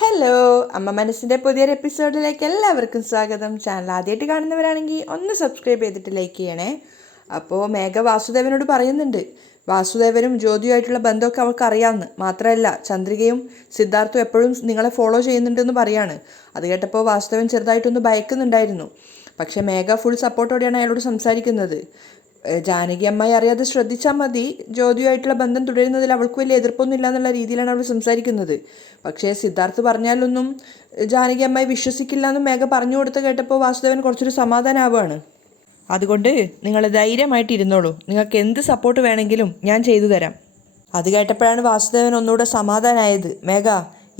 Hello, അമ്മ മനസ്സിൻ്റെ പുതിയൊരു എപ്പിസോഡിലേക്ക് എല്ലാവർക്കും സ്വാഗതം. ചാനൽ ആദ്യമായിട്ട് കാണുന്നവരാണെങ്കിൽ ഒന്ന് സബ്സ്ക്രൈബ് ചെയ്തിട്ട് ലൈക്ക് ചെയ്യണേ. അപ്പോൾ മേഘ വാസുദേവനോട് പറയുന്നുണ്ട്, വാസുദേവനും ജ്യോതിയുമായിട്ടുള്ള ബന്ധമൊക്കെ അവൾക്ക് അറിയാമെന്ന്. മാത്രമല്ല, ചന്ദ്രികയും സിദ്ധാർത്ഥും എപ്പോഴും നിങ്ങളെ ഫോളോ ചെയ്യുന്നുണ്ടെന്ന് പറയാണ്. അത് കേട്ടപ്പോൾ വാസുദേവൻ ചെറുതായിട്ടൊന്ന് ഭയക്കുന്നുണ്ടായിരുന്നു. പക്ഷേ മേഘ ഫുൾ സപ്പോർട്ടോടെയാണ് അയാളോട് സംസാരിക്കുന്നത്. ജാനകി അമ്മായി അറിയാതെ ശ്രദ്ധിച്ചാൽ മതി, ജ്യോതിയുമായിട്ടുള്ള ബന്ധം തുടരുന്നതിൽ അവൾക്ക് വലിയ എതിർപ്പൊന്നുമില്ല എന്നുള്ള രീതിയിലാണ് അവൾ സംസാരിക്കുന്നത്. പക്ഷേ സിദ്ധാർത്ഥ് പറഞ്ഞാലൊന്നും ജാനകി അമ്മായി വിശ്വസിക്കില്ല എന്നും മേഘ പറഞ്ഞു കൊടുത്ത് കേട്ടപ്പോൾ വാസുദേവൻ കുറച്ചൊരു സമാധാനമാവുകയാണ്. അതുകൊണ്ട് നിങ്ങൾ ധൈര്യമായിട്ട് ഇരുന്നോളൂ, നിങ്ങൾക്ക് എന്ത് സപ്പോർട്ട് വേണമെങ്കിലും ഞാൻ ചെയ്തു തരാം. അത് കേട്ടപ്പോഴാണ് വാസുദേവൻ ഒന്നുകൂടെ സമാധാനമായത്. മേഘ,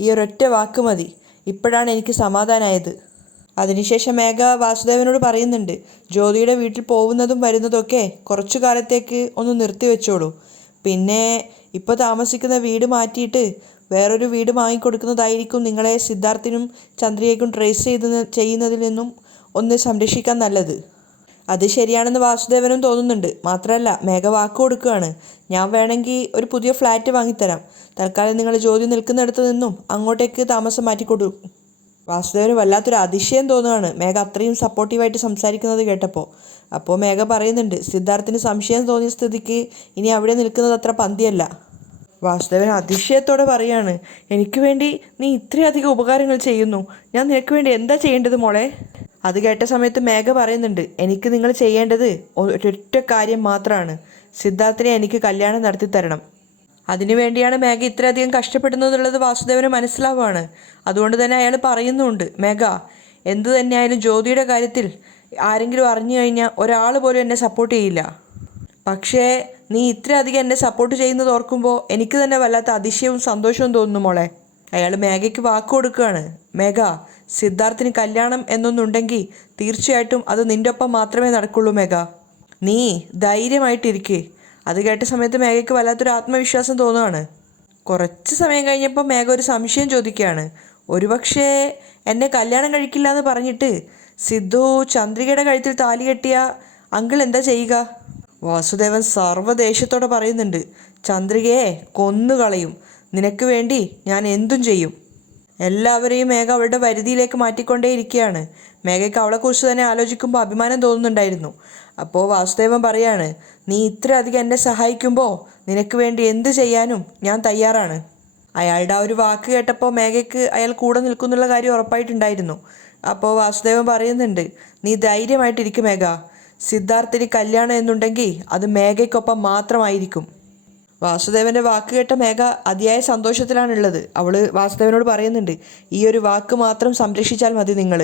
ഈ ഒരൊറ്റ വാക്ക് മതി, ഇപ്പോഴാണ് എനിക്ക് സമാധാനമായത്. അതിനുശേഷം മേഘ വാസുദേവനോട് പറയുന്നുണ്ട്, ജ്യോതിയുടെ വീട്ടിൽ പോകുന്നതും വരുന്നതൊക്കെ കുറച്ചു കാലത്തേക്ക് ഒന്ന് നിർത്തിവെച്ചോളൂ. പിന്നെ ഇപ്പോൾ താമസിക്കുന്ന വീട് മാറ്റിയിട്ട് വേറൊരു വീട് വാങ്ങിക്കൊടുക്കുന്നതായിരിക്കും നിങ്ങളെ സിദ്ധാർത്ഥിനും ചന്ദ്രികയ്ക്കും ട്രേസ് ചെയ്യുന്നതിൽ നിന്നും ഒന്ന് സംരക്ഷിക്കാൻ നല്ലത്. അത് ശരിയാണെന്ന് വാസുദേവനും തോന്നുന്നുണ്ട്. മാത്രമല്ല, മേഘ വാക്ക് കൊടുക്കുകയാണ്, ഞാൻ വേണമെങ്കിൽ ഒരു പുതിയ ഫ്ലാറ്റ് വാങ്ങിത്തരാം. തൽക്കാലം നിങ്ങൾ ജ്യോതി നിൽക്കുന്നിടത്ത് നിന്നും അങ്ങോട്ടേക്ക് താമസം മാറ്റിക്കൊടുക്കും. വാസുദേവന് വല്ലാത്തൊരു അതിശയം തോന്നുകയാണ് മേഘ അത്രയും സപ്പോർട്ടീവായിട്ട് സംസാരിക്കുന്നത് കേട്ടപ്പോൾ. അപ്പോൾ മേഘ പറയുന്നുണ്ട്, സിദ്ധാർത്ഥിന് സംശയം തോന്നിയ സ്ഥിതിക്ക് ഇനി അവിടെ നിൽക്കുന്നത് അത്ര പന്തിയല്ല. വാസുദേവൻ അതിശയത്തോടെ പറയാണ്, എനിക്ക് വേണ്ടി നീ ഇത്രയധികം ഉപകാരങ്ങൾ ചെയ്യുന്നു, ഞാൻ നിനക്ക് വേണ്ടി എന്താ ചെയ്യേണ്ടത് മോളെ? അത് കേട്ട സമയത്ത് മേഘ പറയുന്നുണ്ട്, എനിക്ക് നിങ്ങൾ ചെയ്യേണ്ടത് ഒരൊറ്റ കാര്യം മാത്രമാണ്, സിദ്ധാർത്ഥിനെ എനിക്ക് കല്യാണം നടത്തി തരണം. അതിനുവേണ്ടിയാണ് മേഘ ഇത്രയധികം കഷ്ടപ്പെടുന്നതെന്നുള്ളത് വാസുദേവന് മനസ്സിലാവുകയാണ്. അതുകൊണ്ട് തന്നെ അയാൾ പറയുന്നുണ്ട്, മേഘ, എന്തു തന്നെയായാലും ജ്യോതിയുടെ കാര്യത്തിൽ ആരെങ്കിലും അറിഞ്ഞു കഴിഞ്ഞാൽ ഒരാൾ പോലും എന്നെ സപ്പോർട്ട് ചെയ്യില്ല. പക്ഷേ നീ ഇത്രയധികം എന്നെ സപ്പോർട്ട് ചെയ്യുന്നത് ഓർക്കുമ്പോൾ എനിക്ക് തന്നെ വല്ലാത്ത അതിശയവും സന്തോഷവും തോന്നുന്നു മോളെ. അയാൾ മേഘയ്ക്ക് വാക്ക് കൊടുക്കുകയാണ്, മേഘ, സിദ്ധാർത്ഥിന് കല്യാണം എന്നൊന്നുണ്ടെങ്കിൽ തീർച്ചയായിട്ടും അത് നിൻ്റെ ഒപ്പം മാത്രമേ നടക്കുള്ളൂ മേഘ. നീ ധൈര്യമായിട്ടിരിക്കേ. അത് കേട്ട സമയത്ത് മേഘയ്ക്ക് വല്ലാത്തൊരു ആത്മവിശ്വാസം തോന്നുകയാണ്. കുറച്ച് സമയം കഴിഞ്ഞപ്പോൾ മേഘ ഒരു സംശയം ചോദിക്കുകയാണ്, ഒരുപക്ഷേ എന്നെ കല്യാണം കഴിക്കില്ല എന്ന് പറഞ്ഞിട്ട് സിദ്ധു ചന്ദ്രികയുടെ കഴുത്തിൽ താലി കെട്ടിയ അങ്കിൾ എന്താ ചെയ്യുക? വാസുദേവൻ സർവ്വദേഷ്യത്തോടെ പറയുന്നുണ്ട്, ചന്ദ്രികയെ കൊന്നുകളയും, നിനക്ക് വേണ്ടി ഞാൻ എന്തും ചെയ്യും. എല്ലാവരെയും മേഘ അവളുടെ വരുതിയിലേക്ക് മാറ്റിക്കൊണ്ടേയിരിക്കുകയാണ്. മേഘയ്ക്ക് അവളെക്കുറിച്ച് തന്നെ ആലോചിക്കുമ്പോൾ അഭിമാനം തോന്നുന്നുണ്ടായിരുന്നു. അപ്പോൾ വാസുദേവൻ പറയാണ്, നീ ഇത്രയധികം എന്നെ സഹായിക്കുമ്പോൾ നിനക്ക് വേണ്ടി എന്ത് ചെയ്യാനും ഞാൻ തയ്യാറാണ്. അയാളുടെ ആ ഒരു വാക്ക് കേട്ടപ്പോൾ മേഘയ്ക്ക് അയാൾ കൂടെ നിൽക്കുന്നുള്ള കാര്യം ഉറപ്പായിട്ടുണ്ടായിരുന്നു. അപ്പോൾ വാസുദേവൻ പറയുന്നുണ്ട്, നീ ധൈര്യമായിട്ടിരിക്കും മേഘ, സിദ്ധാർത്ഥിന് കല്യാണം എന്നുണ്ടെങ്കിൽ അത് മേഘയ്ക്കൊപ്പം മാത്രമായിരിക്കും. വാസുദേവൻ്റെ വാക്ക് കേട്ട മേഘ അതിയായ സന്തോഷത്തിലാണുള്ളത്. അവൾ വാസുദേവനോട് പറയുന്നുണ്ട്, ഈ ഒരു വാക്ക് മാത്രം സംരക്ഷിച്ചാൽ മതി നിങ്ങൾ.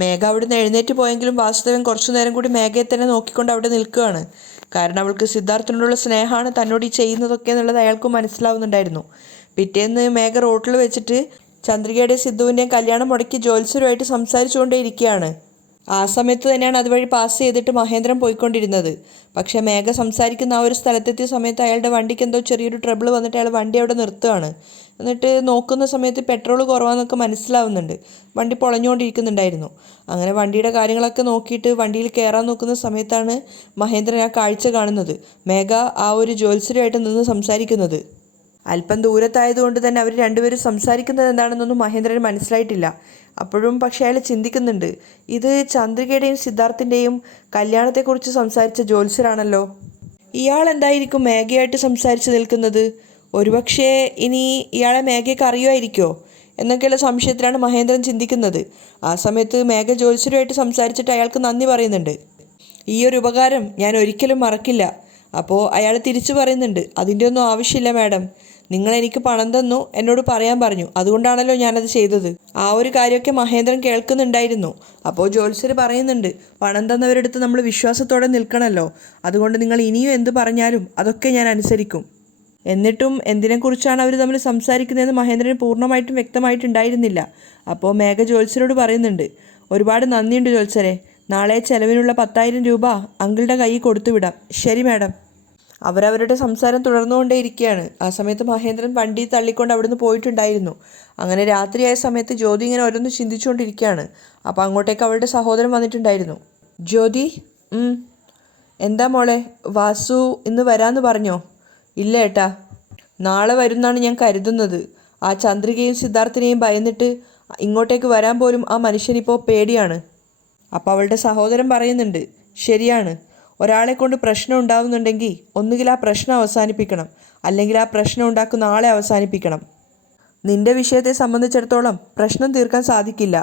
മേഘ അവിടുന്ന് എഴുന്നേറ്റ് പോയെങ്കിലും വാസുദേവൻ കുറച്ചു നേരം കൂടി മേഘയെ തന്നെ നോക്കിക്കൊണ്ട് അവിടെ നിൽക്കുകയാണ്. കാരണം അവൾക്ക് സിദ്ധാർത്ഥനോടുള്ള സ്നേഹമാണ് തന്നോട് ഈ ചെയ്യുന്നതൊക്കെ എന്നുള്ളത് അയാൾക്കും മനസ്സിലാവുന്നുണ്ടായിരുന്നു. പിറ്റേന്ന് മേഘ റോട്ടിൽ വെച്ചിട്ട് ചന്ദ്രികയുടെയും സിദ്ധുവിൻ്റെയും കല്യാണം മുടക്കി ജ്യോത്സ്യരുമായിട്ട് സംസാരിച്ചുകൊണ്ടേ ഇരിക്കുകയാണ്. ആ സമയത്ത് തന്നെയാണ് അതുവഴി പാസ് ചെയ്തിട്ട് മഹേന്ദ്രൻ പോയിക്കൊണ്ടിരുന്നത്. പക്ഷേ മേഘ സംസാരിക്കുന്ന ആ ഒരു സ്ഥലത്തെത്തിയ സമയത്ത് അയാളുടെ വണ്ടിക്ക് എന്തോ ചെറിയൊരു ട്രബിൾ വന്നിട്ട് അയാൾ വണ്ടി അവിടെ നിർത്തുകയാണ്. എന്നിട്ട് നോക്കുന്ന സമയത്ത് പെട്രോൾ കുറവാന്നൊക്കെ മനസ്സിലാവുന്നുണ്ട്. വണ്ടി പൊളഞ്ഞുകൊണ്ടിരിക്കുന്നുണ്ടായിരുന്നു. അങ്ങനെ വണ്ടിയുടെ കാര്യങ്ങളൊക്കെ നോക്കിയിട്ട് വണ്ടിയിൽ കയറാൻ നോക്കുന്ന സമയത്താണ് മഹേന്ദ്രൻ ആ കാഴ്ച കാണുന്നത്. മേഘ ആ ഒരു ജ്യോത്സ്യരുമായിട്ട് നിന്ന് സംസാരിക്കുന്നത്. അല്പം ദൂരത്തായതുകൊണ്ട് തന്നെ അവർ രണ്ടുപേരും സംസാരിക്കുന്നത് എന്താണെന്നൊന്നും മഹേന്ദ്രന് മനസ്സിലായിട്ടില്ല. അപ്പോഴും പക്ഷേ അയാൾ ചിന്തിക്കുന്നുണ്ട്, ഇത് ചന്ദ്രികയുടെയും സിദ്ധാർത്ഥിൻ്റെയും കല്യാണത്തെക്കുറിച്ച് സംസാരിച്ച ജ്യോത്സ്യരാണല്ലോ. ഇയാൾ എന്തായിരിക്കും മേഘയായിട്ട് സംസാരിച്ച് നിൽക്കുന്നത്? ഒരുപക്ഷേ ഇനി ഇയാളെ മേഘയ്ക്ക് അറിയുമായിരിക്കുമോ എന്നൊക്കെയുള്ള സംശയത്തിലാണ് മഹേന്ദ്രൻ ചിന്തിക്കുന്നത്. ആ സമയത്ത് മേഘ ജ്യോത്സ്യരുമായിട്ട് സംസാരിച്ചിട്ട് അയാൾക്ക് നന്ദി പറയുന്നുണ്ട്. ഈ ഒരു ഉപകാരം ഞാൻ ഒരിക്കലും മറക്കില്ല. അപ്പോൾ അയാൾ തിരിച്ചു പറയുന്നുണ്ട്, അതിൻ്റെ ഒന്നും ആവശ്യമില്ല മാഡം, നിങ്ങൾ എനിക്ക് പണം തന്നു, എന്നോട് പറയാൻ പറഞ്ഞു, അതുകൊണ്ടാണല്ലോ ഞാനത് ചെയ്തത്. ആ ഒരു കാര്യമൊക്കെ മഹേന്ദ്രൻ കേൾക്കുന്നുണ്ടായിരുന്നു. അപ്പോൾ ജ്യോത്സ്യർ പറയുന്നുണ്ട്, പണം തന്നവരെടുത്ത് നമ്മൾ വിശ്വാസത്തോടെ നിൽക്കണമല്ലോ, അതുകൊണ്ട് നിങ്ങൾ ഇനിയും എന്ത് പറഞ്ഞാലും അതൊക്കെ ഞാൻ അനുസരിക്കും. എന്നിട്ടും എന്തിനെക്കുറിച്ചാണ് അവർ തമ്മിൽ സംസാരിക്കുന്നതെന്ന് മഹേന്ദ്രന് പൂർണ്ണമായിട്ടും വ്യക്തമായിട്ടുണ്ടായിരുന്നില്ല. അപ്പോൾ മേഘ ജ്യോത്സ്യരോട് പറയുന്നുണ്ട്, ഒരുപാട് നന്ദിയുണ്ട് ജ്യോത്സ്യരെ, നാളെ ചെലവിനുള്ള 10,000 രൂപ അങ്കിളുടെ കയ്യിൽ കൊടുത്തുവിടാം. ശരി മാഡം. അവരവരുടെ സംസാരം തുടർന്നുകൊണ്ടേയിരിക്കുകയാണ്. ആ സമയത്ത് മഹേന്ദ്രൻ വണ്ടി തള്ളിക്കൊണ്ട് അവിടുന്ന് പോയിട്ടുണ്ടായിരുന്നു. അങ്ങനെ രാത്രിയായ സമയത്ത് ജ്യോതി ഇങ്ങനെ ഓരോന്ന് ചിന്തിച്ചുകൊണ്ടിരിക്കുകയാണ്. അപ്പോൾ അങ്ങോട്ടേക്ക് അവളുടെ സഹോദരൻ വന്നിട്ടുണ്ടായിരുന്നു. ജ്യോതി, എന്താ മോളെ, വാസു ഇന്ന് വരാമെന്ന് പറഞ്ഞോ? ഇല്ല ഏട്ടാ, നാളെ വരുന്നാണ് ഞാൻ കരുതുന്നത്. ആ ചന്ദ്രികയും സിദ്ധാർത്ഥിനെയും ഭയന്നിട്ട് ഇങ്ങോട്ടേക്ക് വരാൻ പോലും ആ മനുഷ്യനിപ്പോൾ പേടിയാണ്. അപ്പോൾ അവളുടെ സഹോദരൻ പറയുന്നുണ്ട്, ശരിയാണ്, ഒരാളെ കൊണ്ട് പ്രശ്നം ഉണ്ടാവുന്നുണ്ടെങ്കിൽ ഒന്നുകിൽ ആ പ്രശ്നം അവസാനിപ്പിക്കണം, അല്ലെങ്കിൽ ആ പ്രശ്നം ഉണ്ടാക്കുന്ന ആളെ അവസാനിപ്പിക്കണം. നിന്റെ വിഷയത്തെ സംബന്ധിച്ചിടത്തോളം പ്രശ്നം തീർക്കാൻ സാധിക്കില്ല,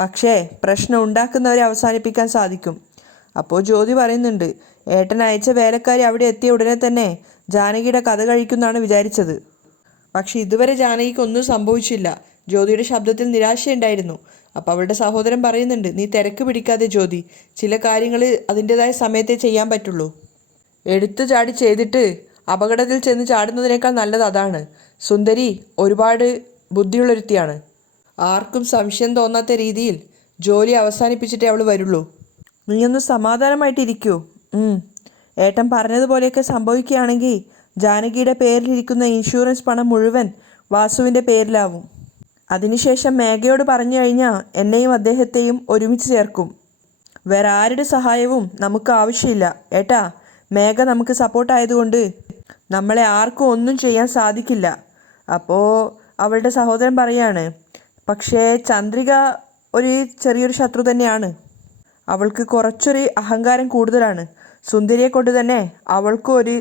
പക്ഷേ പ്രശ്നം ഉണ്ടാക്കുന്നവരെ അവസാനിപ്പിക്കാൻ സാധിക്കും. അപ്പോൾ ജ്യോതി പറയുന്നുണ്ട്, ഏട്ടൻ അയച്ച വേലക്കാരി അവിടെ എത്തിയ ഉടനെ തന്നെ ജാനകിയുടെ കഥ കഴിക്കുമെന്നാണ് വിചാരിച്ചത്. പക്ഷെ ഇതുവരെ ജാനകിക്ക് ഒന്നും സംഭവിച്ചില്ല. ജ്യോതിയുടെ ശബ്ദത്തിൽ നിരാശയുണ്ടായിരുന്നു. അപ്പോൾ അവളുടെ സഹോദരൻ പറയുന്നുണ്ട്, നീ തിരക്ക് പിടിക്കാതെ ജ്യോതി, ചില കാര്യങ്ങൾ അതിൻ്റെതായ സമയത്തേ ചെയ്യാൻ പറ്റുള്ളൂ. എടുത്തു ചാടി ചെയ്തിട്ട് അപകടത്തിൽ ചെന്ന് ചാടുന്നതിനേക്കാൾ നല്ലത് അതാണ്. സുന്ദരി ഒരുപാട് ബുദ്ധിയുള്ളൊരുത്തിയാണ്. ആർക്കും സംശയം തോന്നാത്ത രീതിയിൽ ജോലി അവസാനിപ്പിച്ചിട്ടേ അവൾ വരുള്ളൂ. നീയൊന്ന് സമാധാനമായിട്ടിരിക്കൂ. ഏട്ടൻ പറഞ്ഞതുപോലെയൊക്കെ സംഭവിക്കുകയാണെങ്കിൽ ജാനകിയുടെ പേരിലിരിക്കുന്ന ഇൻഷുറൻസ് പണം മുഴുവൻ വാസുവിൻ്റെ പേരിലാവും. അതിനുശേഷം മേഘയോട് പറഞ്ഞു കഴിഞ്ഞാൽ എന്നെയും അദ്ദേഹത്തെയും ഒരുമിച്ച് ചേർക്കും. വേറെ ആരുടെ സഹായവും നമുക്ക് ആവശ്യമില്ല ഏട്ടാ. മേഘ നമുക്ക് സപ്പോർട്ടായതുകൊണ്ട് നമ്മളെ ആർക്കും ഒന്നും ചെയ്യാൻ സാധിക്കില്ല. അപ്പോൾ അവളുടെ സഹോദരൻ പറയാണ്, പക്ഷേ ചന്ദ്രിക ഒരു ചെറിയൊരു ശത്രു തന്നെയാണ്. അവൾക്ക് കുറച്ചൊരു അഹങ്കാരം കൂടുതലാണ്. സുന്ദരിയെ കൊണ്ട് തന്നെ അവൾക്കും ഒരു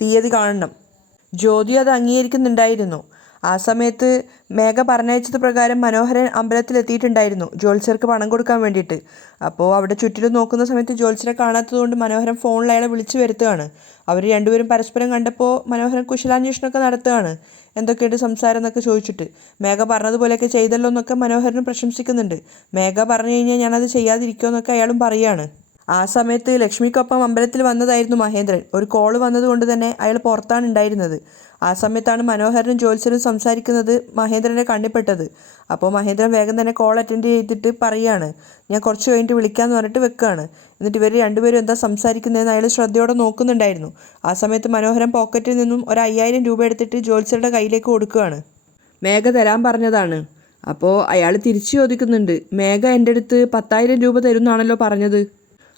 തീയതി കാണണം. ജ്യോതി അത് അംഗീകരിക്കുന്നുണ്ടായിരുന്നു. ആ സമയത്ത് മേഘ പറഞ്ഞയച്ചത് പ്രകാരം മനോഹരൻ അമ്പലത്തിലെത്തിയിട്ടുണ്ടായിരുന്നു ജ്യോത്സ്യർക്ക് പണം കൊടുക്കാൻ വേണ്ടിയിട്ട്. അപ്പോൾ അവിടെ ചുറ്റിലും നോക്കുന്ന സമയത്ത് ജ്യോത്സ്യരെ കാണാത്തതുകൊണ്ട് മനോഹരൻ ഫോണിൽ അയാളെ വിളിച്ചു വരുത്തുകയാണ്. അവർ രണ്ടുപേരും പരസ്പരം കണ്ടപ്പോൾ മനോഹരൻ കുശലാന്വേഷണമൊക്കെ നടത്തുകയാണ്. എന്തൊക്കെയുണ്ട് സംസാരം എന്നൊക്കെ ചോദിച്ചിട്ട്. മേഘ പറഞ്ഞതുപോലെയൊക്കെ ചെയ്തല്ലോ എന്നൊക്കെ മനോഹരനും പ്രശംസിക്കുന്നുണ്ട്. മേഘ പറഞ്ഞു കഴിഞ്ഞാൽ ഞാനത് ചെയ്യാതിരിക്കുമോ എന്നൊക്കെ അയാളും പറയുകയാണ്. ആ സമയത്ത് ലക്ഷ്മിക്കൊപ്പം അമ്പലത്തിൽ വന്നതായിരുന്നു മഹേന്ദ്രൻ. ഒരു കോള് വന്നതുകൊണ്ട് തന്നെ അയാൾ പുറത്താണ് ഉണ്ടായിരുന്നത്. ആ സമയത്താണ് മനോഹരനും ജ്യോത്സ്യനും സംസാരിക്കുന്നത് മഹേന്ദ്രനെ കണ്ണിപ്പെട്ടത്. അപ്പോൾ മഹേന്ദ്രൻ വേഗം തന്നെ കോൾ അറ്റൻഡ് ചെയ്തിട്ട് പറയുകയാണ്, ഞാൻ കുറച്ച് കഴിഞ്ഞിട്ട് വിളിക്കാമെന്ന് പറഞ്ഞിട്ട് വെക്കുകയാണ്. എന്നിട്ട് ഇവർ രണ്ടുപേരും എന്താ സംസാരിക്കുന്നതെന്ന് അയാൾ ശ്രദ്ധയോടെ നോക്കുന്നുണ്ടായിരുന്നു. ആ സമയത്ത് മനോഹരൻ പോക്കറ്റിൽ നിന്നും ഒരു 5000 രൂപ എടുത്തിട്ട് ജ്യോത്സ്യരുടെ കയ്യിലേക്ക് കൊടുക്കുകയാണ്. മേഘ തരാൻ പറഞ്ഞതാണ്. അപ്പോൾ അയാൾ തിരിച്ചു ചോദിക്കുന്നുണ്ട്, മേഘ എൻ്റെ അടുത്ത് 10,000 രൂപ തരുമെന്നാണല്ലോ പറഞ്ഞത്.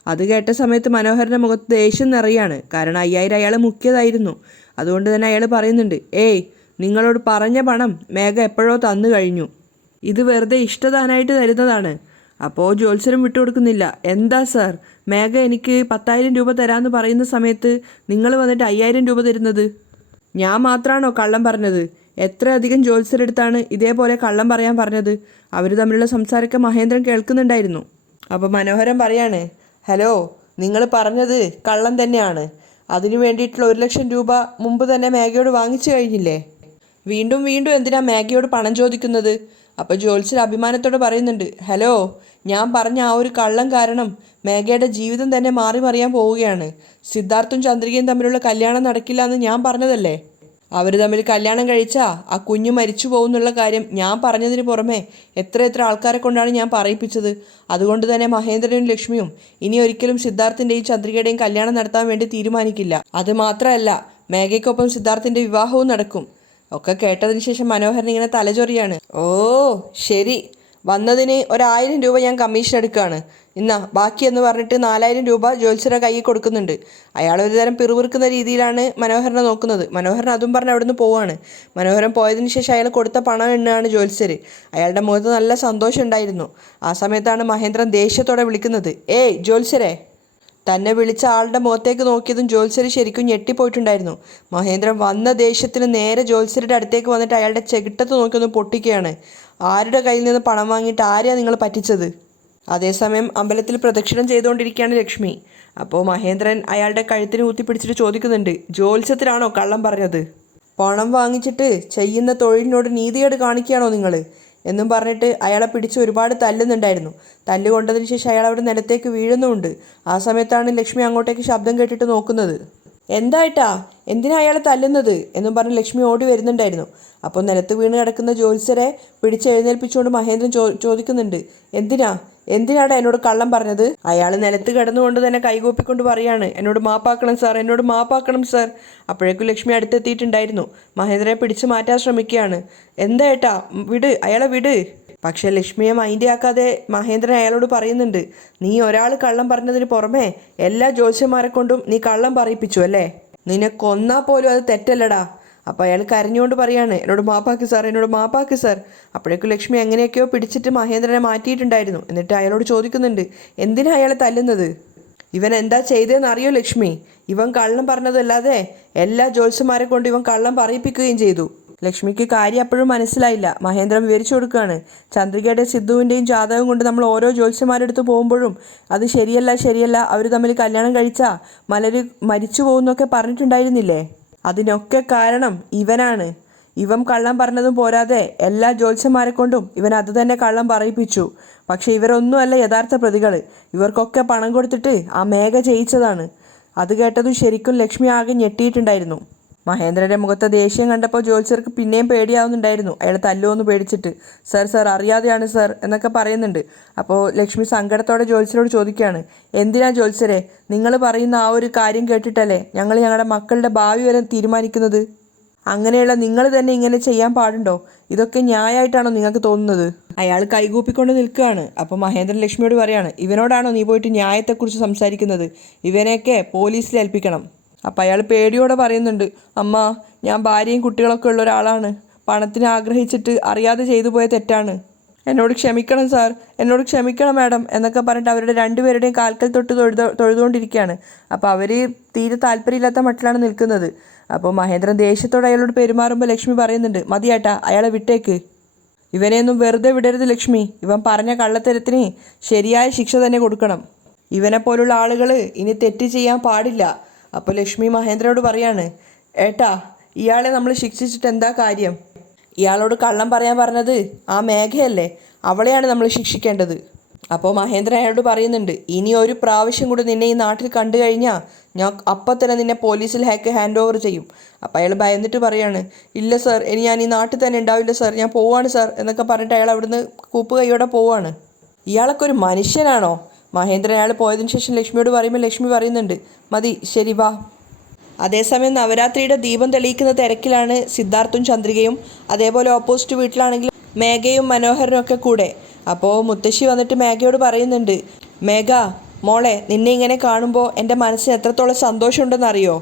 അത് കേട്ട സമയത്ത് മനോഹരൻ്റെ മുഖത്ത് ദേഷ്യം നിറയാണ്. കാരണം 5000 അയാൾ മുക്കിയതായിരുന്നു. അതുകൊണ്ട് തന്നെ അയാൾ പറയുന്നുണ്ട്, ഏയ് നിങ്ങളോട് പറഞ്ഞ പണം മേഘ എപ്പോഴോ തന്നു കഴിഞ്ഞു. ഇത് വെറുതെ ഇഷ്ടദാനായിട്ട് തരുന്നതാണ്. അപ്പോൾ ജ്യോത്സ്യനും വിട്ടുകൊടുക്കുന്നില്ല. എന്താ സാർ, മേഘ എനിക്ക് 10,000 രൂപ തരാമെന്ന് പറയുന്ന സമയത്ത് നിങ്ങൾ വന്നിട്ട് 5000 രൂപ തരുന്നത്? ഞാൻ മാത്രമാണോ കള്ളം പറഞ്ഞത്? എത്രയധികം ജ്യോത്സ്യരെടുത്താണ് ഇതേപോലെ കള്ളം പറയാൻ പറഞ്ഞത്? അവർ തമ്മിലുള്ള സംസാരമൊക്കെ മഹേന്ദ്രൻ കേൾക്കുന്നുണ്ടായിരുന്നു. അപ്പോൾ മനോഹരൻ പറയാണ്, ഹലോ, നിങ്ങൾ പറഞ്ഞത് കള്ളം തന്നെയാണ്. അതിനു വേണ്ടിയിട്ടുള്ള 1,00,000 രൂപ മുമ്പ് തന്നെ മേഘയോട് വാങ്ങിച്ചു കഴിഞ്ഞില്ലേ? വീണ്ടും വീണ്ടും എന്തിനാ മേഘയോട് പണം ചോദിക്കുന്നത്? അപ്പോൾ ജ്യോത്സ്യർ അഭിമാനത്തോടെ പറയുന്നുണ്ട്, ഹലോ, ഞാൻ പറഞ്ഞ ആ ഒരു കള്ളം കാരണം മേഘയുടെ ജീവിതം തന്നെ മാറി മറിയാൻ പോവുകയാണ്. സിദ്ധാർത്ഥും ചന്ദ്രികയും തമ്മിലുള്ള കല്യാണം നടക്കില്ല എന്ന് ഞാൻ പറഞ്ഞതല്ലേ? അവർ തമ്മിൽ കല്യാണം കഴിച്ചാൽ ആ കുഞ്ഞ് മരിച്ചു പോകുന്നുള്ള കാര്യം ഞാൻ പറഞ്ഞതിന് പുറമെ എത്ര ആൾക്കാരെ കൊണ്ടാണ് ഞാൻ പറയിപ്പിച്ചത്. അതുകൊണ്ട് തന്നെ മഹേന്ദ്രനും ലക്ഷ്മിയും ഇനി ഒരിക്കലും സിദ്ധാർത്ഥിൻ്റെയും ചന്ദ്രികയുടെയും കല്യാണം നടത്താൻ വേണ്ടി തീരുമാനിക്കില്ല. അത് മാത്രമല്ല, മേഘയ്ക്കൊപ്പം സിദ്ധാർത്ഥിൻ്റെ വിവാഹവും നടക്കും. ഒക്കെ കേട്ടതിന് ശേഷം മനോഹരൻ ഇങ്ങനെ തലചൊറിയാണ്. ഓ ശരി, വന്നതിന് 1,000 രൂപ ഞാൻ കമ്മീഷൻ എടുക്കുകയാണ്. ഇന്നാ ബാക്കി എന്ന് പറഞ്ഞിട്ട് 4,000 രൂപ ജ്യോത്സ്യരുടെ കയ്യിൽ കൊടുക്കുന്നുണ്ട്. അയാൾ ഒരു തരം പിറുപിറുക്കുന്ന രീതിയിലാണ് മനോഹരനെ നോക്കുന്നത്. മനോഹരൻ അതും പറഞ്ഞ് അവിടുന്ന് പോവാണ്. മനോഹരൻ പോയതിന് ശേഷം അയാൾ കൊടുത്ത പണം എണ്ണാണ് ജ്യോത്സ്യർ. അയാളുടെ മുഖത്ത് നല്ല സന്തോഷം ഉണ്ടായിരുന്നു. ആ സമയത്താണ് മഹേന്ദ്രൻ ദേഷ്യത്തോടെ വിളിക്കുന്നത്, ഏയ് ജ്യോത്സ്യരെ. തന്നെ വിളിച്ച ആളുടെ മുഖത്തേക്ക് നോക്കിയതും ജ്യോത്സ്യർ ശരിക്കും ഞെട്ടിപ്പോയിട്ടുണ്ടായിരുന്നു. മഹേന്ദ്രൻ വന്ന ദേഷ്യത്തിന് നേരെ ജ്യോത്സ്യരുടെ അടുത്തേക്ക് വന്നിട്ട് അയാളുടെ ചെകിട്ടത്ത് നോക്കിയൊന്ന് പൊട്ടിക്കുകയാണ്. ആരുടെ കയ്യിൽ നിന്ന് പണം വാങ്ങിയിട്ട് ആരെയാണ് നിങ്ങൾ പറ്റിച്ചത്? അതേസമയം അമ്പലത്തിൽ പ്രദക്ഷിണം ചെയ്തുകൊണ്ടിരിക്കുകയാണ് ലക്ഷ്മി. അപ്പോൾ മഹേന്ദ്രൻ അയാളുടെ കഴുത്തിന് ഊത്തിപ്പിടിച്ചിട്ട് ചോദിക്കുന്നുണ്ട്, ജ്യോത്സ്യത്തിലാണോ കള്ളം പറഞ്ഞത്? പണം വാങ്ങിച്ചിട്ട് ചെയ്യുന്ന തൊഴിലിനോട് നീതികേട് കാണിക്കുകയാണോ നിങ്ങൾ എന്നും പറഞ്ഞിട്ട് അയാളെ പിടിച്ച് ഒരുപാട് തല്ലുന്നുണ്ടായിരുന്നു. തല്ലുകൊണ്ടതിന് ശേഷം അയാൾ അവിടെ നിലത്തേക്ക് വീഴുന്നുമുണ്ട്. ആ സമയത്താണ് ലക്ഷ്മി അങ്ങോട്ടേക്ക് ശബ്ദം കേട്ടിട്ട് നോക്കുന്നത്. എന്തായിട്ടാ, എന്തിനാ അയാളെ തല്ലുന്നത് എന്നും പറഞ്ഞ് ലക്ഷ്മി ഓടി വരുന്നുണ്ടായിരുന്നു. അപ്പോൾ നിലത്ത് വീണ് കിടക്കുന്ന ജ്യോത്സ്യരെ പിടിച്ചെഴുന്നേൽപ്പിച്ചുകൊണ്ട് മഹേന്ദ്രൻ ചോദിക്കുന്നുണ്ട്, എന്തിനാടാ എന്നോട് കള്ളം പറഞ്ഞത്? അയാൾ നിലത്ത് കിടന്നുകൊണ്ട് തന്നെ കൈകൂപ്പിക്കൊണ്ട് പറയാണ്, എന്നോട് മാപ്പാക്കണം സാർ, എന്നോട് മാപ്പാക്കണം സാർ. അപ്പോഴേക്കും ലക്ഷ്മി അടുത്തെത്തിയിട്ടുണ്ടായിരുന്നു. മഹേന്ദ്രനെ പിടിച്ചു മാറ്റാൻ ശ്രമിക്കുകയാണ്. എന്താ ഏട്ടാ, വിട്, അയാളെ വിട്. പക്ഷേ ലക്ഷ്മിയെ മൈൻഡ് ആക്കാതെ മഹേന്ദ്രൻ അയാളോട് പറയുന്നുണ്ട്, നീ ഒരാൾ കള്ളം പറഞ്ഞതിന് പുറമെ എല്ലാ ജ്യോത്സ്യന്മാരെ കൊണ്ടും നീ കള്ളം പറയിപ്പിച്ചു അല്ലേ? നിന്നെ കൊന്നാൽ പോലും അത് തെറ്റല്ലടാ. അപ്പോൾ അയാൾ കരഞ്ഞുകൊണ്ട് പറയാണ്, എന്നോട് മാപ്പാക്ക് സാർ, എന്നോട് മാപ്പാക്ക് സാർ. അപ്പോഴേക്കും ലക്ഷ്മി എങ്ങനെയൊക്കെയോ പിടിച്ചിട്ട് മഹേന്ദ്രനെ മാറ്റിയിട്ടുണ്ടായിരുന്നു. എന്നിട്ട് അയാളോട് ചോദിക്കുന്നുണ്ട്, എന്തിനാ അയാളെ തല്ലുന്നത്? ഇവൻ എന്താ ചെയ്തതെന്ന് അറിയോ ലക്ഷ്മി? ഇവൻ കള്ളം പറഞ്ഞതല്ലാതെ എല്ലാ ജ്യോത്സ്യന്മാരെ കൊണ്ട് ഇവൻ കള്ളം പറയിപ്പിക്കുകയും ചെയ്തു. ലക്ഷ്മിക്ക് കാര്യം അപ്പോഴും മനസ്സിലായില്ല. മഹേന്ദ്രൻ വിവരിച്ചു കൊടുക്കുകയാണ്, ചന്ദ്രികയുടെ സിദ്ധുവിൻ്റെയും ജാതകം കൊണ്ട് നമ്മൾ ഓരോ ജ്യോത്സ്യന്മാരെടുത്ത് പോകുമ്പോഴും അത് ശരിയല്ല, അവർ തമ്മിൽ കല്യാണം കഴിച്ചാൽ മരിച്ചു പോകുന്നൊക്കെ പറഞ്ഞിട്ടുണ്ടായിരുന്നില്ലേ? അതിനൊക്കെ കാരണം ഇവനാണ്. ഇവൻ കള്ളം പറഞ്ഞതും പോരാതെ എല്ലാ ജ്യോത്സ്യന്മാരെ കൊണ്ടും ഇവൻ അത് തന്നെ കള്ളം പറയിപ്പിച്ചു. പക്ഷെ ഇവരൊന്നുമല്ല യഥാർത്ഥ പ്രതികൾ. ഇവർക്കൊക്കെ പണം കൊടുത്തിട്ട് ആ മേഘ ചെയ്യിച്ചതാണ്. അത് കേട്ടതും ശരിക്കും ലക്ഷ്മി ആകെ ഞെട്ടിയിട്ടുണ്ടായിരുന്നു. മഹേന്ദ്രൻ്റെ മുഖത്തെ ദേഷ്യം കണ്ടപ്പോൾ ജ്യോത്സ്യർക്ക് പിന്നെയും പേടിയാവുന്നുണ്ടായിരുന്നു. അയാൾ തല്ലുമെന്ന് പേടിച്ചിട്ട്. സാർ അറിയാതെയാണ് സാർ എന്നൊക്കെ പറയുന്നുണ്ട്. അപ്പോൾ ലക്ഷ്മി സങ്കടത്തോടെ ജ്യോത്സ്യരോട് ചോദിക്കുകയാണ്, എന്തിനാ ജ്യോത്സ്യരെ, നിങ്ങൾ പറയുന്ന ആ ഒരു കാര്യം കേട്ടിട്ടല്ലേ ഞങ്ങൾ ഞങ്ങളുടെ മക്കളുടെ ഭാവി വരെ തീരുമാനിക്കുന്നത്? അങ്ങനെയുള്ള നിങ്ങൾ തന്നെ ഇങ്ങനെ ചെയ്യാൻ പാടുണ്ടോ? ഇതൊക്കെ ന്യായമായിട്ടാണോ നിങ്ങൾക്ക് തോന്നുന്നത്? അയാൾ കൈകൂപ്പിക്കൊണ്ട് നിൽക്കുകയാണ്. അപ്പോൾ മഹേന്ദ്രൻ ലക്ഷ്മിയോട് പറയാണ്, ഇവനോടാണോ നീ പോയിട്ട് ന്യായത്തെക്കുറിച്ച് സംസാരിക്കുന്നത്? ഇവനെയൊക്കെ പോലീസിൽ ഏൽപ്പിക്കണം. അപ്പം അയാൾ പേടിയോടെ പറയുന്നുണ്ട്, അമ്മ, ഞാൻ ഭാര്യയും കുട്ടികളൊക്കെ ഉള്ള ഒരാളാണ്. പണത്തിന് ആഗ്രഹിച്ചിട്ട് അറിയാതെ ചെയ്തു പോയ തെറ്റാണ്. എന്നോട് ക്ഷമിക്കണം സാർ, എന്നോട് ക്ഷമിക്കണം മാഡം എന്നൊക്കെ പറഞ്ഞിട്ട് അവരുടെ രണ്ടുപേരുടെയും കാൽക്കൽ തൊട്ട് തൊഴുതുകൊണ്ടിരിക്കുകയാണ്. അപ്പോൾ അവർ തീരെ താല്പര്യമില്ലാത്ത മട്ടിലാണ് നിൽക്കുന്നത്. അപ്പോൾ മഹേന്ദ്രൻ ദേഷ്യത്തോടെ അയാളോട് പെരുമാറുമ്പോൾ ലക്ഷ്മി പറയുന്നുണ്ട്, മതിയേട്ടാ, അയാളെ വിട്ടേക്ക്. ഇവനെയൊന്നും വെറുതെ വിടരുത് ലക്ഷ്മി. ഇവൻ പറഞ്ഞ കള്ളത്തരത്തിന് ശരിയായ ശിക്ഷ തന്നെ കൊടുക്കണം. ഇവനെപ്പോലുള്ള ആളുകൾ ഇനി തെറ്റ് ചെയ്യാൻ പാടില്ല. അപ്പോൾ ലക്ഷ്മി മഹേന്ദ്രനോട് പറയാണ്, ഏട്ടാ, ഇയാളെ നമ്മൾ ശിക്ഷിച്ചിട്ട് എന്താ കാര്യം? ഇയാളോട് കള്ളം പറയാൻ പറഞ്ഞത് ആ മേഘയല്ലേ, അവളെയാണ് നമ്മൾ ശിക്ഷിക്കേണ്ടത്. അപ്പോൾ മഹേന്ദ്രൻ അയാളോട് പറയുന്നുണ്ട്, ഇനി ഒരു പ്രാവശ്യം കൂടി നിന്നെ ഈ നാട്ടിൽ കണ്ടു കഴിഞ്ഞാൽ ഞാൻ അപ്പം തന്നെ നിന്നെ പോലീസിൽ ഹാൻഡ് ഓവർ ചെയ്യും. അപ്പോൾ അയാൾ ഭയന്നിട്ട് പറയാണ്, ഇല്ല സാർ, ഇനി ഞാൻ ഈ നാട്ടിൽ തന്നെ ഉണ്ടാവില്ല സാർ, ഞാൻ പോവാണ് സാർ എന്നൊക്കെ പറഞ്ഞിട്ട് അയാൾ അവിടുന്ന് കൂപ്പ് കൈയോടെ പോവാണ്. ഇയാളൊക്കെ ഒരു മനുഷ്യനാണോ? മഹേന്ദ്രൻ അയാൾ പോയതിനു ശേഷം ലക്ഷ്മിയോട് പറയുമ്പോൾ ലക്ഷ്മി പറയുന്നുണ്ട്, മതി, ശരി വാ. അതേസമയം നവരാത്രിയുടെ ദീപം തെളിയിക്കുന്ന തിരക്കിലാണ് സിദ്ധാർത്ഥും ചന്ദ്രികയും. അതേപോലെ ഓപ്പോസിറ്റ് വീട്ടിലാണെങ്കിൽ മേഘയും മനോഹരനും ഒക്കെ കൂടെ. അപ്പോൾ മുത്തശ്ശി വന്നിട്ട് മേഘയോട് പറയുന്നുണ്ട്, മേഘ മോളെ, നിന്നെ ഇങ്ങനെ കാണുമ്പോൾ എൻ്റെ മനസ്സിന് എത്രത്തോളം സന്തോഷമുണ്ടെന്നറിയോ?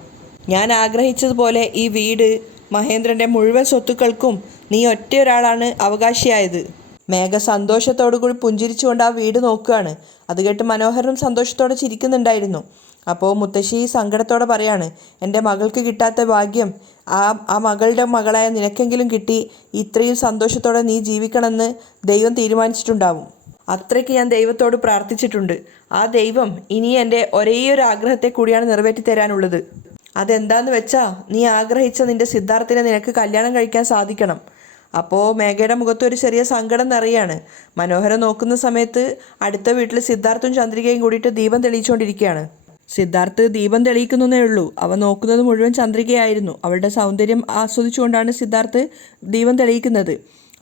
ഞാൻ ആഗ്രഹിച്ചതുപോലെ ഈ വീട്, മഹേന്ദ്രൻ്റെ മുഴുവൻ സ്വത്തുക്കൾക്കും നീ ഒറ്റ ഒരാളാണ് അവകാശിയായത്. മേഘ സന്തോഷത്തോടു കൂടി പുഞ്ചിരിച്ചുകൊണ്ട് ആ വീട് നോക്കുകയാണ്. അത് കേട്ട് മനോഹരനും സന്തോഷത്തോടെ ചിരിക്കുന്നുണ്ടായിരുന്നു. അപ്പോൾ മുത്തശ്ശി സങ്കടത്തോടെ പറയാണ്, എൻ്റെ മകൾക്ക് കിട്ടാത്ത ഭാഗ്യം ആ മകളുടെ മകളായ നിനക്കെങ്കിലും കിട്ടി. ഇത്രയും സന്തോഷത്തോടെ നീ ജീവിക്കണമെന്ന് ദൈവം തീരുമാനിച്ചിട്ടുണ്ടാവും. അത്രയ്ക്ക് ഞാൻ ദൈവത്തോട് പ്രാർത്ഥിച്ചിട്ടുണ്ട്. ആ ദൈവം ഇനി എൻ്റെ ഒരേയൊരു ആഗ്രഹത്തെ കൂടിയാണ് നിറവേറ്റി തരാനുള്ളത്. അതെന്താന്ന് വെച്ചാൽ, നീ ആഗ്രഹിച്ച നിൻ്റെ സിദ്ധാർത്ഥിനെ നിനക്ക് കല്യാണം കഴിക്കാൻ സാധിക്കണം. അപ്പോൾ മേഘയുടെ മുഖത്ത് ഒരു ചെറിയ സങ്കടം നിറയാണ്. മനോഹരൻ നോക്കുന്ന സമയത്ത് അടുത്ത വീട്ടിൽ സിദ്ധാർത്ഥും ചന്ദ്രികയും കൂടിയിട്ട് ദീപം തെളിയിച്ചുകൊണ്ടിരിക്കുകയാണ്. സിദ്ധാർത്ഥ് ദീപം തെളിയിക്കുന്നതേ ഉള്ളൂ. അവൻ നോക്കുന്നത് മുഴുവൻ ചന്ദ്രികയായിരുന്നു. അവളുടെ സൗന്ദര്യം ആസ്വദിച്ചുകൊണ്ടാണ് സിദ്ധാർത്ഥ് ദീപം തെളിയിക്കുന്നത്.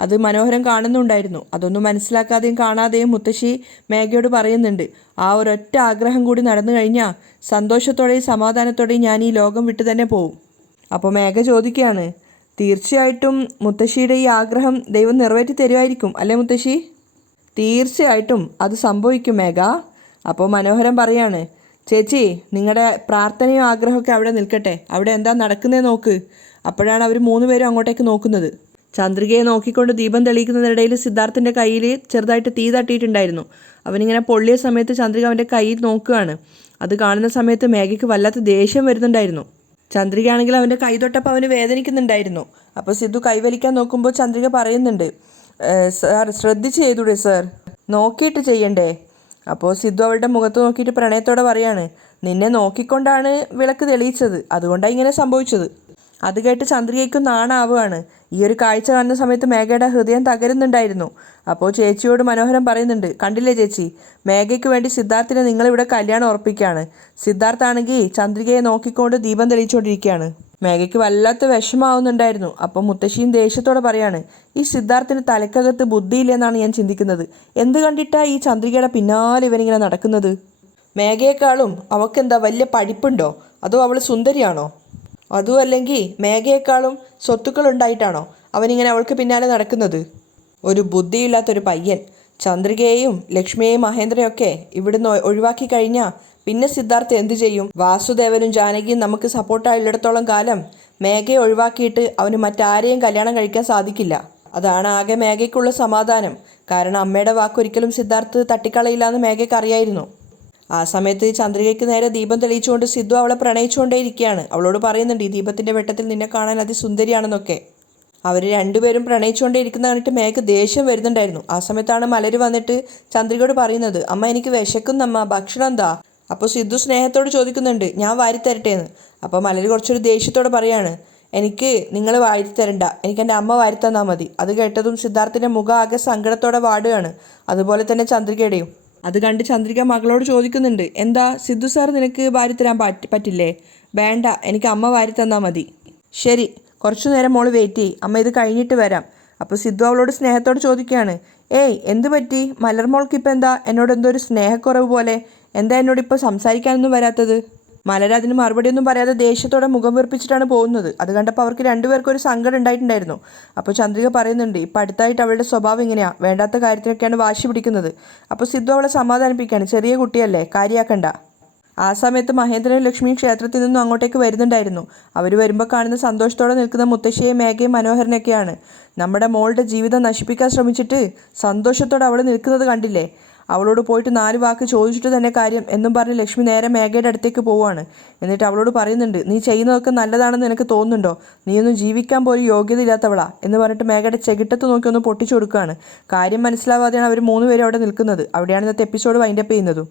അത് മനോഹരൻ കാണുന്നുണ്ടായിരുന്നു. അതൊന്നും മനസ്സിലാക്കാതെയും കാണാതെയും മുത്തശ്ശി മേഘയോട് പറയുന്നുണ്ട്, ആ ഒരൊറ്റ ആഗ്രഹം കൂടി നടന്നു കഴിഞ്ഞാൽ സന്തോഷത്തോടെയും സമാധാനത്തോടെയും ഞാൻ ഈ ലോകം വിട്ടു തന്നെ പോവും. അപ്പോൾ മേഘ ചോദിക്കുകയാണ്, തീർച്ചയായിട്ടും മുത്തശ്ശിയുടെ ഈ ആഗ്രഹം ദൈവം നിറവേറ്റി തരുമായിരിക്കും അല്ലേ മുത്തശ്ശി? തീർച്ചയായിട്ടും അത് സംഭവിക്കും മേഘ. അപ്പോൾ മനോഹരൻ പറയാണ്, ചേച്ചി, നിങ്ങളുടെ പ്രാർത്ഥനയും ആഗ്രഹമൊക്കെ അവിടെ നിൽക്കട്ടെ, അവിടെ എന്താ നടക്കുന്നതെന്ന് നോക്ക്. അപ്പോഴാണ് അവർ 3 പേരും അങ്ങോട്ടേക്ക് നോക്കുന്നത്. ചന്ദ്രികയെ നോക്കിക്കൊണ്ട് ദീപം തെളിയിക്കുന്നതിനിടയിൽ സിദ്ധാർത്ഥിൻ്റെ കയ്യിൽ ചെറുതായിട്ട് തീ തട്ടിയിട്ടുണ്ടായിരുന്നു. അവനിങ്ങനെ പൊള്ളിയ സമയത്ത് ചന്ദ്രിക അവൻ്റെ കയ്യിൽ നോക്കുകയാണ്. അത് കാണുന്ന സമയത്ത് മേഘയ്ക്ക് വല്ലാത്ത ദേഷ്യം വരുന്നുണ്ടായിരുന്നു. ചന്ദ്രിക ആണെങ്കിൽ അവൻ്റെ കൈ തൊട്ടപ്പോൾ അവന് വേദനിക്കുന്നുണ്ടായിരുന്നു. അപ്പോൾ സിദ്ധു കൈവലിക്കാൻ നോക്കുമ്പോൾ ചന്ദ്രിക പറയുന്നുണ്ട്, സാർ ശ്രദ്ധിച്ച് ചെയ്തൂടെ സാർ, നോക്കിയിട്ട് ചെയ്യണ്ടേ? അപ്പോൾ സിദ്ധു അവളുടെ മുഖത്ത് നോക്കിയിട്ട് പ്രണയത്തോടെ പറയാണ്, നിന്നെ നോക്കിക്കൊണ്ടാണ് വിളക്ക് തെളിയിച്ചത്, അതുകൊണ്ടാണ് ഇങ്ങനെ സംഭവിച്ചത്. അത് കേട്ട് ചന്ദ്രികയ്ക്കും നാണാവുകയാണ്. ഈ ഒരു കാഴ്ച കാണുന്ന സമയത്ത് മേഘയുടെ ഹൃദയം തകരുന്നുണ്ടായിരുന്നു. അപ്പോൾ ചേച്ചിയോട് മനോഹരൻ പറയുന്നുണ്ട്, കണ്ടില്ലേ ചേച്ചി, മേഘയ്ക്ക് വേണ്ടി സിദ്ധാർത്ഥിനെ നിങ്ങളിവിടെ കല്യാണം ഉറപ്പിക്കുകയാണ്. സിദ്ധാർത്ഥാണെങ്കിൽ ചന്ദ്രികയെ നോക്കിക്കൊണ്ട് ദീപം തെളിയിച്ചുകൊണ്ടിരിക്കുകയാണ്. മേഘയ്ക്ക് വല്ലാത്ത വിഷമാവുന്നുണ്ടായിരുന്നു. അപ്പോൾ മുത്തശ്ശിയും ദേഷ്യത്തോടെ പറയാണ്, ഈ സിദ്ധാർത്ഥിന് തലക്കകത്ത് ബുദ്ധിയില്ലെന്നാണ് ഞാൻ ചിന്തിക്കുന്നത്. എന്ത് കണ്ടിട്ടാ ഈ ചന്ദ്രികയുടെ പിന്നാലെ ഇവനിങ്ങനെ നടക്കുന്നത്? മേഘയെക്കാളും അവൾക്കെന്താ വലിയ പഠിപ്പുണ്ടോ? അതോ അവൾ സുന്ദരിയാണോ? അതും അല്ലെങ്കിൽ മേഘയെക്കാളും സ്വത്തുക്കളുണ്ടായിട്ടാണോ അവനിങ്ങനെ അവൾക്ക് പിന്നാലെ നടക്കുന്നത്? ഒരു ബുദ്ധിയില്ലാത്തൊരു പയ്യൻ. ചന്ദ്രികയെയും ലക്ഷ്മിയെയും മഹേന്ദ്രയൊക്കെ ഇവിടുന്ന് ഒഴിവാക്കി കഴിഞ്ഞാൽ പിന്നെ സിദ്ധാർത്ഥ് എന്തു ചെയ്യും? വാസുദേവനും ജാനകിയും നമുക്ക് സപ്പോർട്ടായുള്ളിടത്തോളം കാലം മേഘയെ ഒഴിവാക്കിയിട്ട് അവന് മറ്റാരെയും കല്യാണം കഴിക്കാൻ സാധിക്കില്ല. അതാണ് ആകെ മേഘയ്ക്കുള്ള സമാധാനം. കാരണം അമ്മയുടെ വാക്കൊരിക്കലും സിദ്ധാർത്ഥ് തട്ടിക്കളയില്ല എന്ന് മേഘയ്ക്ക് അറിയായിരുന്നു. ആ സമയത്ത് ചന്ദ്രികയ്ക്ക് നേരെ ദീപം തെളിയിച്ചുകൊണ്ട് സിദ്ധു അവളെ പ്രണയിച്ചുകൊണ്ടേയിരിക്കുകയാണ്. അവളോട് പറയുന്നുണ്ട്, ഈ ദീപത്തിൻ്റെ വെട്ടത്തിൽ നിന്നെ കാണാൻ അതിസുന്ദരിയാണെന്നൊക്കെ. അവർ രണ്ടുപേരും പ്രണയിച്ചുകൊണ്ടേയിരിക്കുന്ന കണ്ടിട്ട് മേഘ ദേഷ്യം വരുന്നുണ്ടായിരുന്നു. ആ സമയത്താണ് മലര് വന്നിട്ട് ചന്ദ്രികയോട് പറയുന്നത്, അമ്മ എനിക്ക് വിശക്കുന്നമ്മ, ഭക്ഷണം എന്താ? അപ്പോൾ സിദ്ധു സ്നേഹത്തോട് ചോദിക്കുന്നുണ്ട്, ഞാൻ വാരിത്തരട്ടേന്ന്. അപ്പോൾ മലര് കുറച്ചൊരു ദേഷ്യത്തോടെ പറയാണ്, എനിക്ക് നിങ്ങൾ വാരിത്തരണ്ട, എനിക്ക് എൻ്റെ അമ്മ വാരിത്തന്നാൽ മതി. അത് കേട്ടതും സിദ്ധാർത്ഥിൻ്റെ മുഖം ആകെ സങ്കടത്തോടെ വാടുകയാണ്. അതുപോലെ തന്നെ ചന്ദ്രികയുടെയും. അത് കണ്ട് ചന്ദ്രിക മകളോട് ചോദിക്കുന്നുണ്ട്, എന്താ സിദ്ധു സാർ നിനക്ക് വാരിത്തരാൻ പറ്റില്ലേ? വേണ്ട, എനിക്ക് അമ്മ വാരിത്തന്നാൽ മതി. ശരി, കുറച്ചു നേരം മോള് വെയിറ്റ് ചെയ്യ്, അമ്മ ഇത് കഴിഞ്ഞിട്ട് വരാം. അപ്പോൾ സിദ്ധു അവളോട് സ്നേഹത്തോട് ചോദിക്കുകയാണ്, ഏയ് എന്ത് പറ്റി? മലർമോൾക്ക് ഇപ്പം എന്താ എന്നോട് എന്തോ ഒരു സ്നേഹക്കുറവ് പോലെ? എന്താ എന്നോടിപ്പോൾ സംസാരിക്കാനൊന്നും വരാത്തത്? മലർ അതിന് മറുപടിയൊന്നും പറയാതെ ദേഷ്യത്തോടെ മുഖം വീർപ്പിച്ചിട്ടാണ് പോകുന്നത്. അത് കണ്ടപ്പോൾ അവർക്ക് രണ്ടുപേർക്കും ഒരു സങ്കടം ഉണ്ടായിട്ടുണ്ടായിരുന്നു. അപ്പോൾ ചന്ദ്രിക പറയുന്നുണ്ട്, ഇപ്പം അടുത്തായിട്ട് അവളുടെ സ്വഭാവം ഇങ്ങനെയാണ്, വേണ്ടാത്ത കാര്യത്തിനൊക്കെയാണ് വാശി പിടിക്കുന്നത്. അപ്പോൾ സിദ്ധു അവളെ സമാധാനിപ്പിക്കുകയാണ്, ചെറിയ കുട്ടിയല്ലേ, കാര്യമാക്കണ്ട. ആ സമയത്ത് മഹേന്ദ്രനും ലക്ഷ്മിയും ക്ഷേത്രത്തിൽ നിന്നും അങ്ങോട്ടേക്ക് വരുന്നുണ്ടായിരുന്നു. അവർ വരുമ്പോൾ കാണുന്ന സന്തോഷത്തോടെ നിൽക്കുന്ന മുത്തശ്ശിയെയും മേഘയും മനോഹരനൊക്കെയാണ്. നമ്മുടെ മോളുടെ ജീവിതം നശിപ്പിക്കാൻ ശ്രമിച്ചിട്ട് സന്തോഷത്തോടെ അവൾ നിൽക്കുന്നത് കണ്ടില്ലേ? അവളോട് പോയിട്ട് 4 വാക്ക് ചോദിച്ചിട്ട് തന്നെ കാര്യം എന്നും പറഞ്ഞ് ലക്ഷ്മി നേരെ മേഘയുടെ അടുത്തേക്ക് പോവുകയാണ്. എന്നിട്ട് അവളോട് പറയുന്നുണ്ട്, നീ ചെയ്യുന്നതൊക്കെ നല്ലതാണെന്ന് നിനക്ക് തോന്നുന്നുണ്ടോ? നീയൊന്നും ജീവിക്കാൻ പോലും യോഗ്യതയില്ലാത്തവളാ എന്ന് പറഞ്ഞിട്ട് മേഘയുടെ ചെകിട്ടത്ത് നോക്കി ഒന്ന് പൊട്ടിച്ചു കൊടുക്കുകയാണ്. കാര്യം മനസ്സിലാവാതെയാണ് അവർ 3 പേരും അവിടെ നിൽക്കുന്നത്. അവിടെയാണ് ഇന്നത്തെ എപ്പിസോഡ് വൈൻഡപ്പ് ചെയ്യുന്നതും.